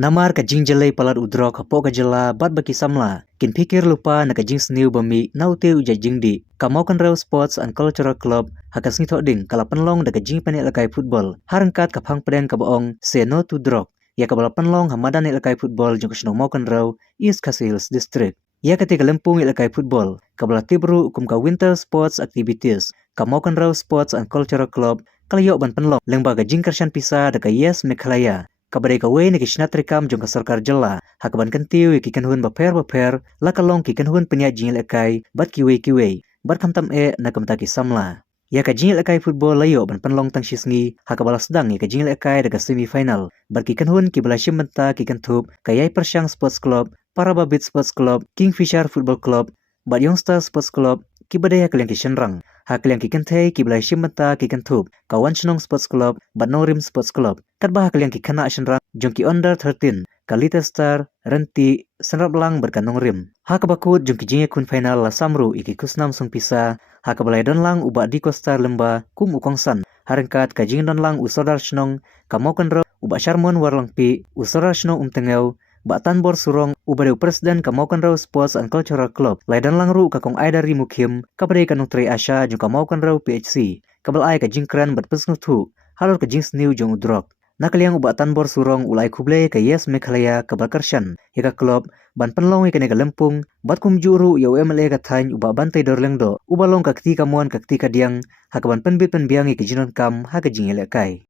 Namar ka jing jalai palat udrok hapo ka jala bat baki samla. Kin pikir lupa na ka jing sniu bami naute uja jing di. Kamau kan Rail Sports and Cultural Club hakas ngithok ding kala penlong da ka jing panik lakai football. Harangkat ka phang peden ka baong say no to drug. Ya ka bala penlong hamadan lakai football jong kasno mau kan raw East Khasi Hills District. Ya ketika lempung lakai football. Kabala tibru kum ka winter sports activities. Kamau kan Rail Sports and Cultural Club kalayok ban penlong lengba ka jing karsyan pisa da ka Yes Meghalaya. Kabadai ka way ni kisnatrikam jong ka sarkar jala hakaban kantiu ikikan hun baper lakalong kikan hun penya jingil ekai bat kiwe bat kamtam na kamtaki samla ya ka jingil ekai football layo ban panlong tang shisngi hakabala sedang ya ka jingil ekai daga semi final bar kikan hun kibala shimenta kikan thup kayai persyang sports club Parababit Sports Club Kingfisher Football Club bat Youngstar Sports Club kibadai hakaliang kishanrang hakaliang kikan thei kibala shimenta kikan thup kawan chnong Sports Club bat Norim Sports Club katbah hakaliang kikana shanrang jongki under 13 Kalita Star Renti senrap lang berkanong rim hakabakut jongki jinge kun final la samru iki kusnam sung pisa hakabalai don lang uba di Star lemba kum ukongsan harengkat ka jing don lang usodar chnong kamokan ro uba sharmon warlang pi usodar chnong tengeu Batan bor surong ubadeu presiden kamokan raw Sports and Cultural Club laidan lang ru kakong ay dari mukim kabadai kanong Tri Asya jong kamokan raw PHC kabal ay ka jingkran bat pesngu thu halor ka jing sniu jong udrok nakaliang ubatan bor surong ulai kublai ka Yes Meghalaya kabal karsyan yaka club ban penlong ikane ka lempung bat kum juru ya UMLA ka thain uba bantai dorleng do ubalong ka kti kamuan ka kti kadiang hakaban penbit penbiang ka jinon kam haka jingele kai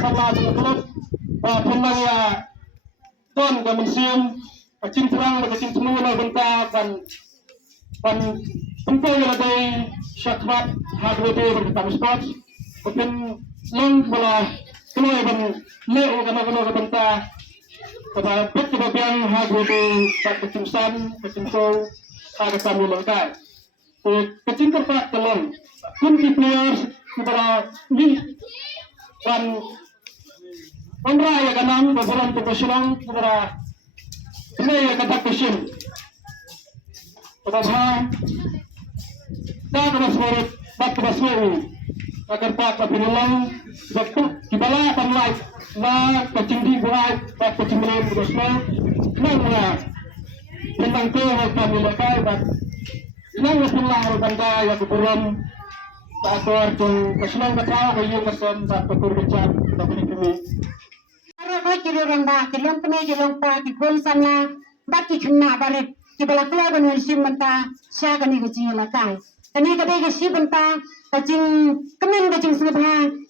sama dengan klub pemain ya ton ke museum kecil terang kecil semua bentar dan tempoh yang ada syakmat hardware tentang sports mungkin long bola keluar dan leo kena bentar pada kebagian hardware tak kecimsan kecimso ada kami lengkap kecil terpak telon kunci players kepada ni dan Ondra ya kanam beberapa profesional kepada ini kata kusin kepada dah kemas murid bak kemas murid agar pak penulang waktu kibala pemulai na kecindi buat bak kecimbrem profesional nangla tentang tu kami lekai bak nang pula banda ya keburan takor tu profesional kata kayu kesan bak pekerjaan tapi kami Kau kiri orang bah, kiri kami kiri pa, kiri pun sana, baki kena baret, kiri balakula dengan si benta, siapa ni kecil lakai. Kini kami kecil benta, kecil kami kecil sebab,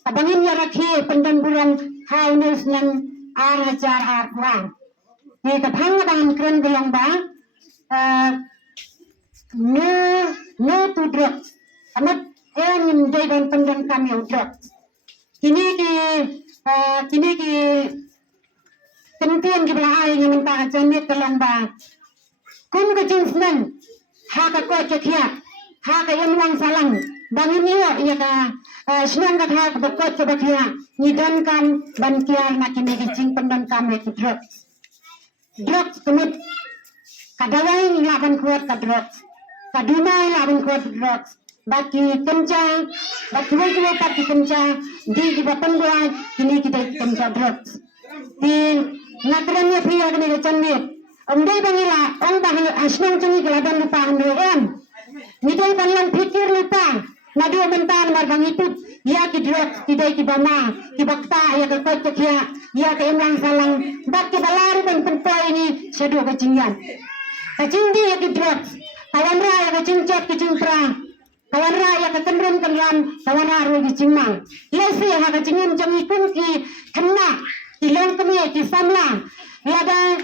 abangin ya rakhi pendan bulan hal news nan arajar arwang. Ni kapang abang keren bilang bah, no to drugs, amat yang menjadi pendan kami drugs. Kini ki Kemudian kita ayah yang minta jenis terlomba. Kun kecil senang, hak aku cekia, hak yang uang salang. Bangin ia senang kata berkot sebagai nidankan bantiar nak ini kecing pendan kami ke drugs. Drugs kemud kadawai laban kuat ke drugs, kadunai laban kuat drugs. Baki kencang, baki wajib baki kencang. Di kita penduat, kini kita kencang drugs. Di Natranya pria kami kecandit. Dai bangila, bang asnang cengi kelaban lupa handoan. Nidai panlang pikir lupa. Nadu bentar bang itu. Ya ki drugs, kidai ki bama, ki bakta ya ke kocok ya ke emang salang. Bak ki balari dan penpai ini sedu kecingan. Kecindi ya ki drugs. Kawan raya kecincap kecimpra. Kawan raya kekenrum, kawan raya kecingmang. Lesi ya kecingan cengi pun ki kena. Ilang kami ki samla lada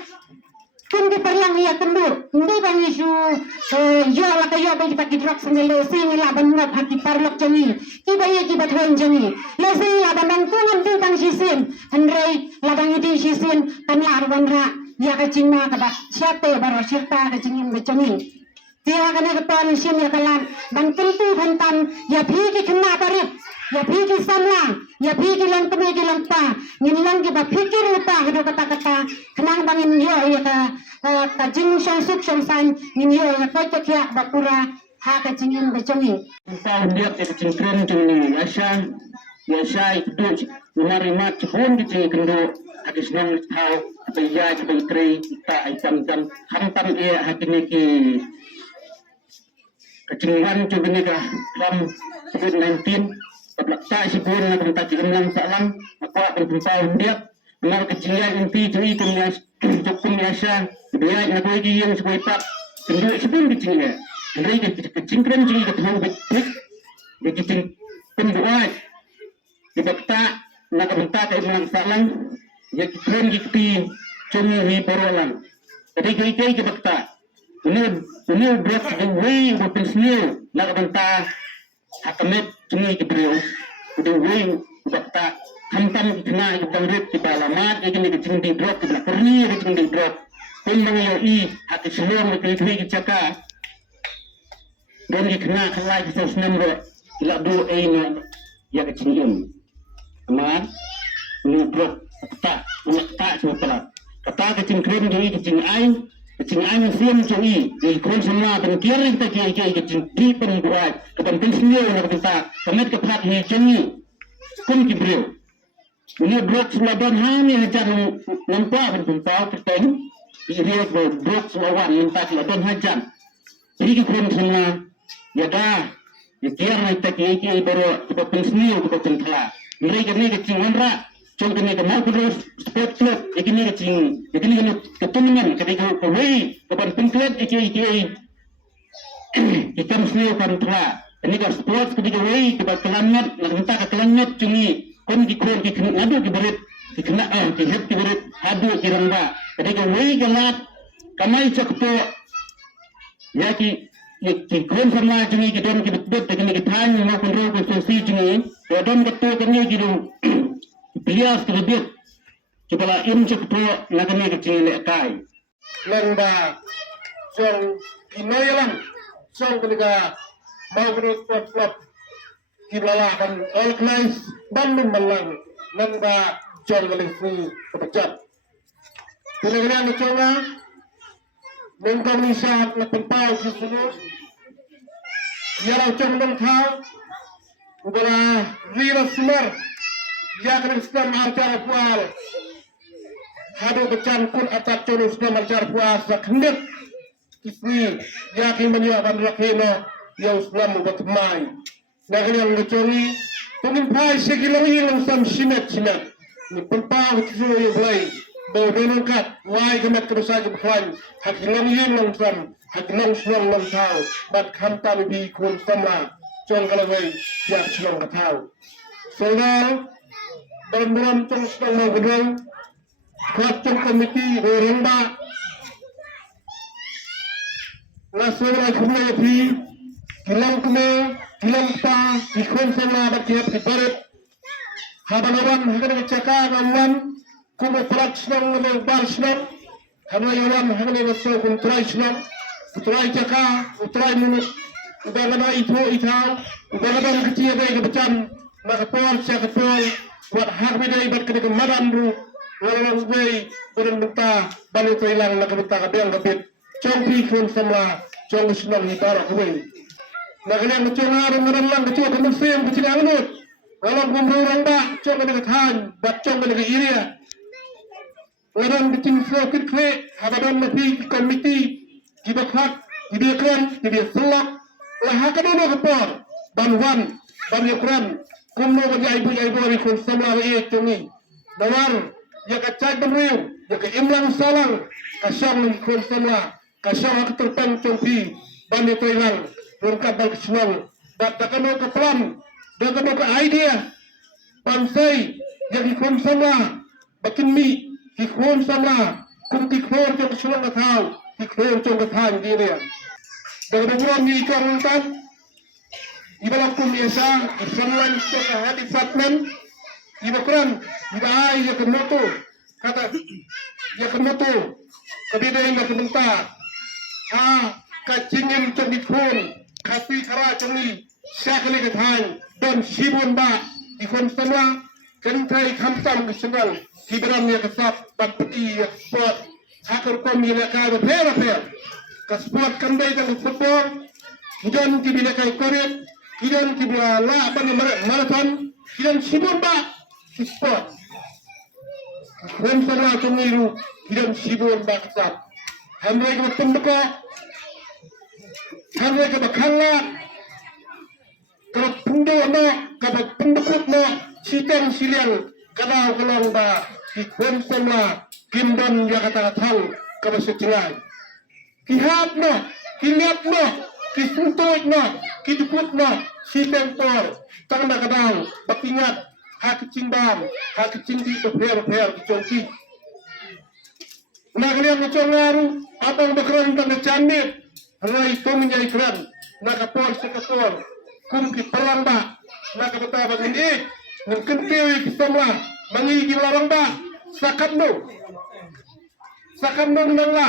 kun di perlang ya kendu ndai bang isu yo la kayo bagi pagi drugs ngelo sing la ban ngap hati parlok jangi ki baye ki bathon jangi la sing la ban kungan di bang sisin andrei la bang di sisin kan la arwan ra ya ka cingma ka ba syate baro syata ka cingin becangi dia kana ka ton sim ya kalan ban tentu hantan ya bhi ki kena barit ya pikir samla, ya pikir lang kami pa, nilang kita pikir lupa hidup kata-kata, kenang bangin yo ya ka jing song suk song san, ninyo ya kocok ya bakura ha ka jingin becongi. Kita lihat itu cingkren cungi, yasa itu lumari mat cepon gitu kendo, agis nong tau, apa ya coba ikri kita itam hantam ia hakini ki kecingan coba ni kah dalam COVID-19. Tak sipur nak minta cikgu salam aku akan berjumpa dia benar kecilian inti curi kemudian cukup biasa dia nak lagi yang sebaik tak tunduk sipur kecilnya jadi kecingkran curi ketemu betul di kecing penduat di bakta nak minta cikgu salam ya keren gitu cumi di perolang jadi kaya ke bakta ini berat way betul sendiri nak minta hakamet cumi kebriau udah wing bakta hantam kena ibang rit di balamat ini kecing di drop di perni kecing di drop pun mengayo hati semua mereka caka dan kena kelai kita senam ro ila do na ya kecing teman ini drop bakta semua kata kecing krim jadi kecing ain siam cui di kon semua dan kira kita kecing di penbuat kepenting sendiri nak kita kemet kepat ni cengi kun kibril ini blok seladan hani hajar nampak penpau keteng ini blok selawan nampak seladan hajar jadi kun semua ya dah ya kira kita baru kepenting sendiri kepenting kala mereka ni kecing andra contoh ni mau terus sport club ini kecing ini ketunangan ketika kawai kepenting club kita mesti kan telah ini kan sport ketika kawai kita kelangat nak minta kelangat cumi kon ki kon ki ngadu ki berit ki kena ki het ki berit adu ki ramba jadi ke wei galat kamai cakto ya ki kon sama jengi ki don ki bet ki ni tan ma kon ro ko so si jengi to don ko to kan ni ki do plias ki bet ki bala im cakto na kan ni ki chile kai lenda song kinoyalan song ketika mau menurut klub kilalakan organize dan membalang lenda jong galifu kepecat kira-kira mencoba mengkomunikasi na pagpao sa sunod yaraw jong ng tao ubara rira sumar yakin Islam arjara pual hado kecan kun atat jono Islam arjara pual sa kendet isni yakin menyiapkan rakino ya Islam bertemai nak yang kecuali tungin pai sekilang hilang sam sinet ni pagpao sa sunod yung play bau donon kat wai kemat kerusak berklan hak hilang hilang sam hak hilang senang lang tau bat kamta bi kun samla jong kalawai ya senang katau soal beran jong senang mau gedang kuat jong komiti berenda nasional kumai pi hilang kume hilang pa ikon samla bat kiat kibaret habanawan hakan cakap kawan kumu pelat senang dengan bar senang karena yawan hanya masuk kuntrai senang kuntrai jaka kuntrai munut udah kena itu udah kena kecil dari kebecan nak pol siapa pol buat hak beda ibat kena kemaran dulu walau gue orang minta balik hilang nak minta kabiang kabit congpi kun semla cong senang hitara gue nak kena mencoba orang lang kecil kemudian kecil angut kalau gumru orang dah cong kena ketahan bat cong kena iria orang kecil sedikit kle, habadan nabi komiti, dibakhat, dibiarkan, dibiarselak, lahakan orang kapor, banwan, banyakuran, kumno bagi ibu hari kun sama lagi cengi, nawar, ya kacai berriu, ya ke imlang salang, kasang kun sama, kasang hak terpang cengpi, banyak hilang, lengkap bal kesenang, datakan orang kepelan, datakan orang idea, bansai, yang kun sama, bakin mi. Ikhwan sama kum ikhwan jong sulung katau ikhwan jong katau diri dengan bulan ni ikan untan ibalah kum biasa ikhwan jong hadi fatman ibakran ibai ya kemoto kata ya kemoto kabida yang kebenta kacingin jong ikhwan kapi kara jongi syakli katau dan sibun ba ikhwan sama kentai kamsam kesenang Kibram ya kesap bapti ya sport hakar kom ya karo pera ka sport kambay ka football kidan kibila kay koret kidan kibila la ban marathon kidan sibon ba sport ren sana tumiru kidan sibon ba kesap hamre ka pembeka hamre ka bakalla ka pundo no ka pembekut no sitang siliang kalau ba ikhwan sama kimbon ya kata-kata kabasutiran kihap no kiliap no kisuntoy no kiduput no sitempor tang nakadang bakingat hakicimbam hakicindi to per kicongki nagalian mo ngaru abang bakran tang candit rai to menjadi kran nakapor sekapor kum ki perang ba nakabata bagin mungkin kewi kisamla mangi gilarang ba sakando nangla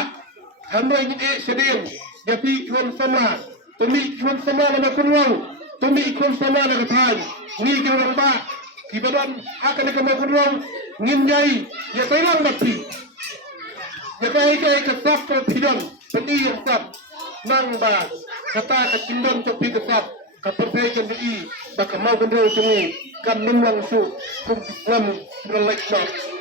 hamra ini sedem jadi ikon sama tumi ikon sama na kunwang tumi ikon sama na kathan ni gilarang ba kibadan akan ka kunwang ngimjai ya kailang bati ya kai kasap ko pidon pati yang tap nang ba kata kacindon to pidasap kapertai kan di baka mau kan ro tungi kan nung lang su kum Islam relate